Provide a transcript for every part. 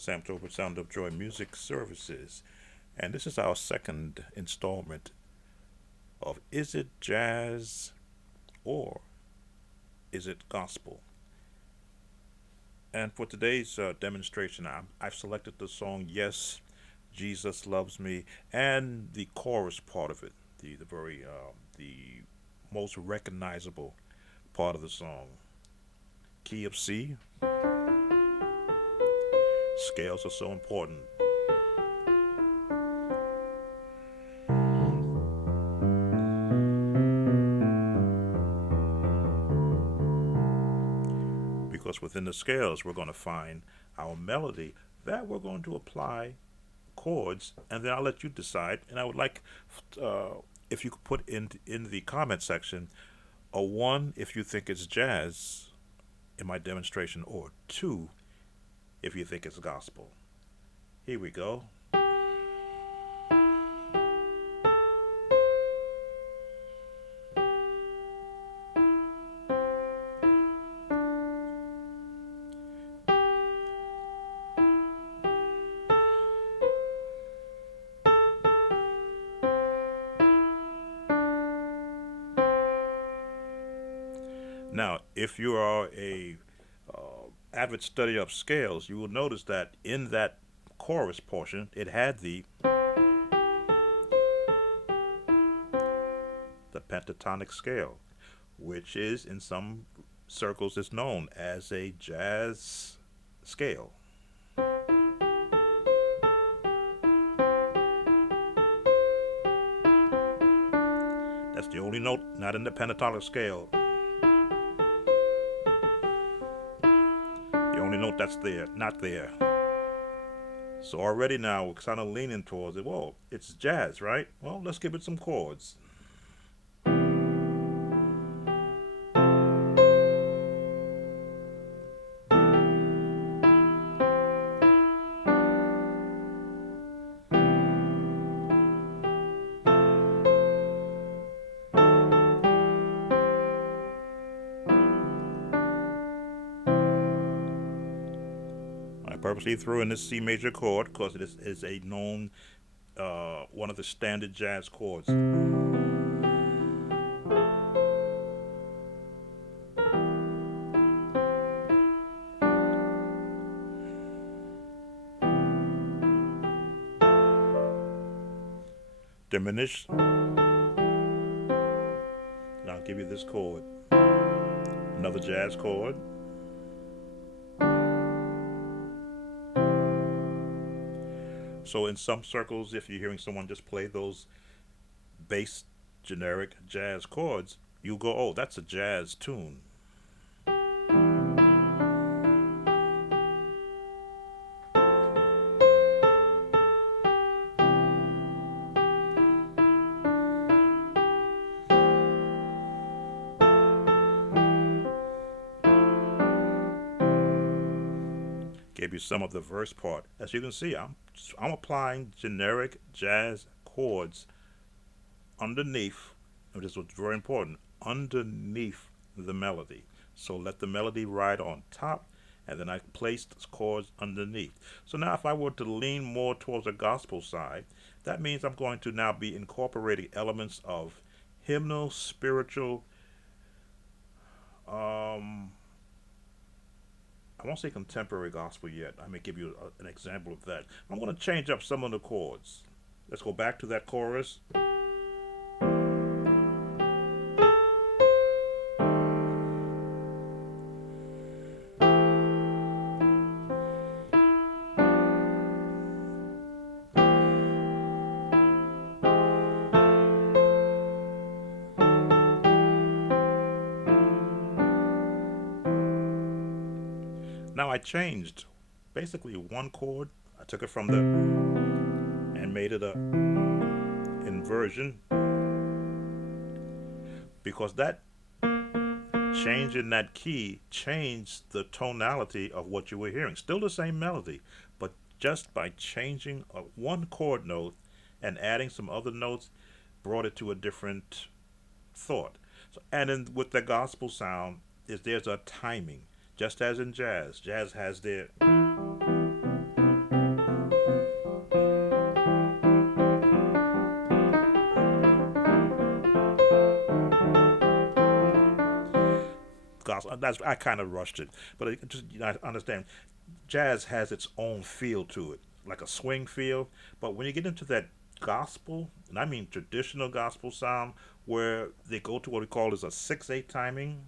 Sam Tolbert, Sound of Joy Music Services. And this is our second installment of Is It Jazz or Is It Gospel? And for today's demonstration, I've selected the song Yes, Jesus Loves Me and the chorus part of it, the most recognizable part of the song. Key of C, scales are so important because within the scales we're going to find our melody that we're going to apply chords, and then I'll let you decide. And I would like if you could put in the comment section a one if you think it's jazz in my demonstration, or two if you think it's gospel. Here we go. Now, if you are a avid study of scales, you will notice that in that chorus portion, it had the pentatonic scale, which is in some circles is known as a jazz scale. That's the only note not in the pentatonic scale. The only note that's there, not there. So already now we're kind of leaning towards it. Well, it's jazz, right? Well, let's give it some chords. I purposely threw in this C major chord because it is a known one of the standard jazz chords. Diminish. Now I'll give you this chord. Another jazz chord. So in some circles, if you're hearing someone just play those bass generic jazz chords, you go, oh, that's a jazz tune. Gave you some of the verse part. As you can see, I'm applying generic jazz chords underneath, and this was very important, underneath the melody. So let the melody ride on top, and then I placed chords underneath. So now if I were to lean more towards the gospel side, that means I'm going to now be incorporating elements of hymnal, spiritual, um, I won't say contemporary gospel yet. I may give you an example of that. I'm going to change up some of the chords. Let's go back to that chorus. Now I changed basically one chord. I took it from the and made it a inversion because that change in that key changed the tonality of what you were hearing. Still the same melody, but just by changing one chord note and adding some other notes brought it to a different thought. So, and then with the gospel sound, there's a timing, just as in jazz. Jazz has their gospel. That's I kind of rushed it, but I understand. Jazz has its own feel to it, like a swing feel. But when you get into that gospel, and I mean traditional gospel sound, where they go to what we call is a 6/8 timing,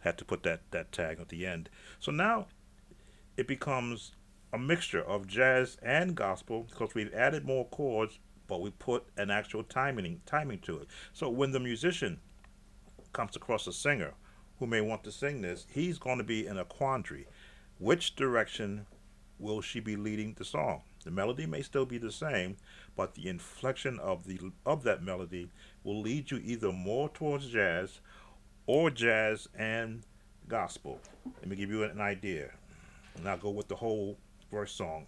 had to put that tag at the end. So now it becomes a mixture of jazz and gospel because we've added more chords, but we put an actual timing to it. So when the musician comes across a singer who may want to sing this, he's going to be in a quandary. Which direction will she be leading the song? The melody may still be the same, but the inflection of that melody will lead you either more towards jazz or jazz and gospel. Let me give you an idea, and I'll go with the whole verse song.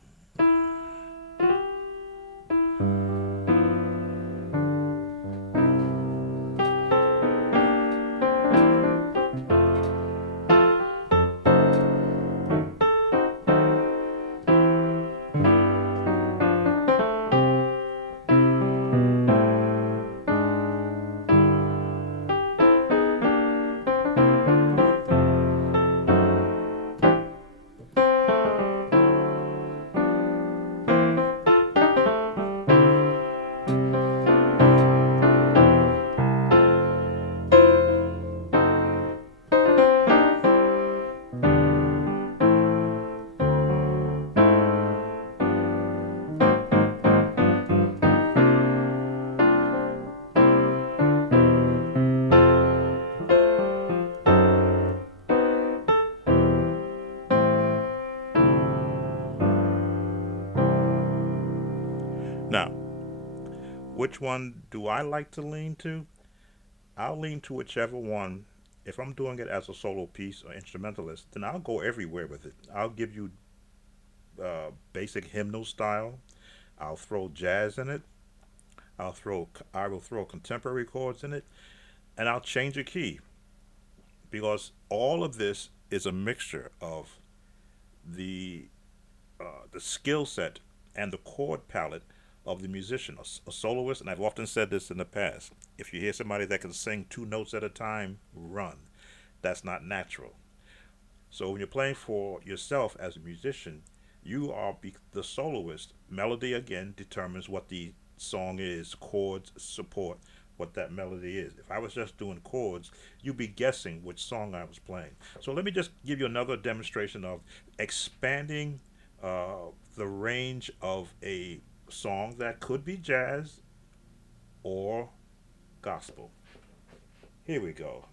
Now, which one do I like to lean to? I'll lean to whichever one. If I'm doing it as a solo piece or instrumentalist, then I'll go everywhere with it. I'll give you basic hymnal style. I'll throw jazz in it. I will throw contemporary chords in it, and I'll change a key because all of this is a mixture of the the skill set and the chord palette of the musician, a soloist. And I've often said this in the past: if you hear somebody that can sing two notes at a time, run. That's not natural. So when you're playing for yourself as a musician, you are the soloist. Melody again determines what the song is. Chords support what that melody is. If I was just doing chords, you'd be guessing which song I was playing. So let me just give you another demonstration of expanding the range of a song that could be jazz or gospel. Here we go.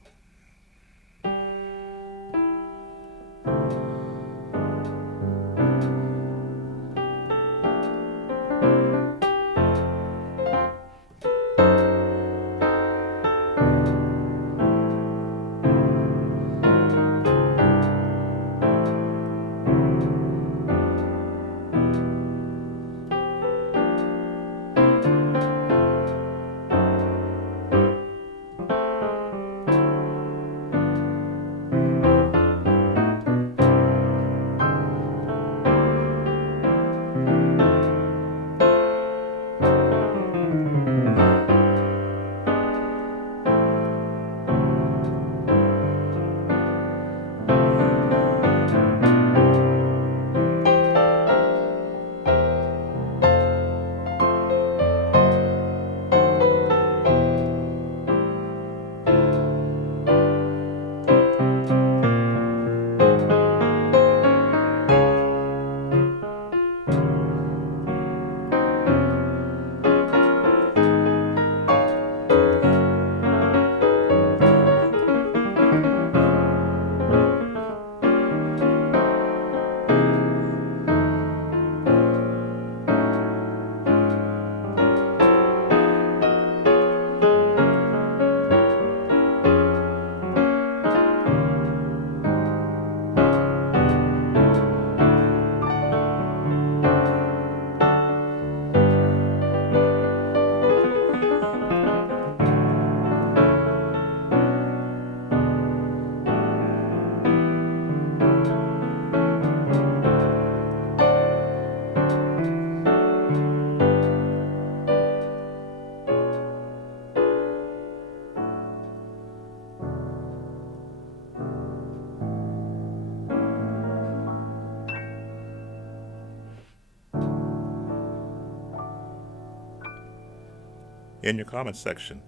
in your comment section.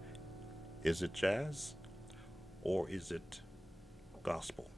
Is it jazz or is it gospel?